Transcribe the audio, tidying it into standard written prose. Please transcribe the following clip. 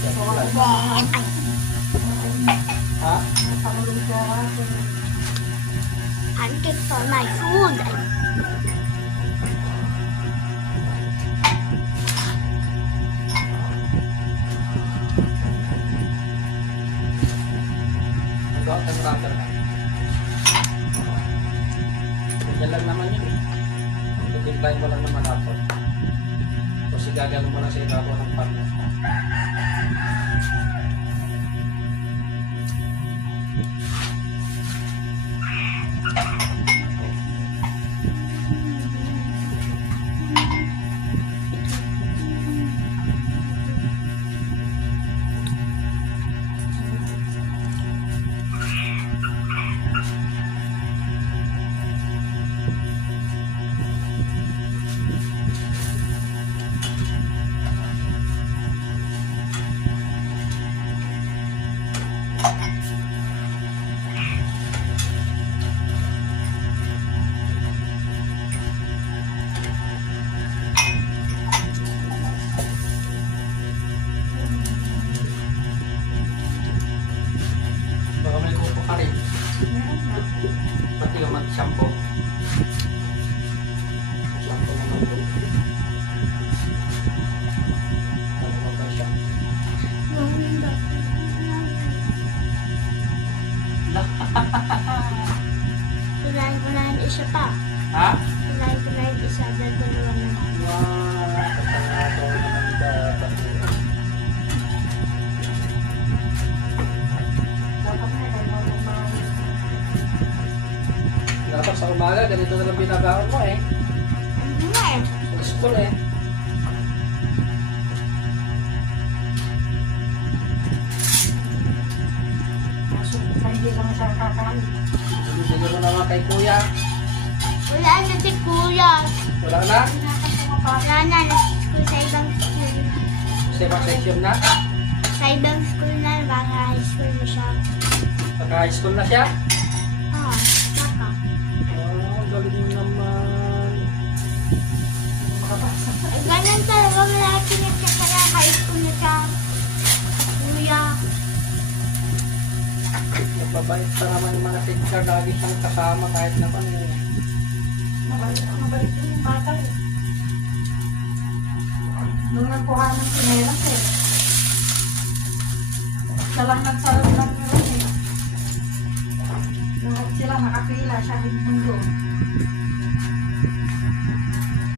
Ha? Pancake for my food. Ikaw, temperature na. Ganyan lang naman yun eh. Titimplahin mo lang naman ako. Tapos igagano mo lang sa ibabaw ng pan mo. Baka may kuko ka rin. Pati ka mag-shampoo. Shampoo naman po. Ano ba ba siya? Kunain isa pa. Ha? Kunain isa. Dalawa naman. Kapangado naman dapat. Dapat sa umaga, ganito na lang binabaon mo eh. Hindi na eh. Sa school eh. Hindi lang siya kakain. Bibili mo naman kay kuya. Wala na si Kuya. Wala na? Wala na. Nag-school sa ibang school. Sa ibang section na? Sa ibang school na. Baka high school na siya. Pagka-high school na siya? Ah, baka. Oh, galing mo naman. Eh, ganun talaga. Malaki na siya. Kaya high school na siya. Kuya. Mababait pa naman yung mga teacher. Lagi siyang kasama kahit naman eh. Mabait yung bata eh. Nung nagkuha ng sinelas eh. Siya lang nagsalang lang yun eh. Nung sila nakapila, siya din doon.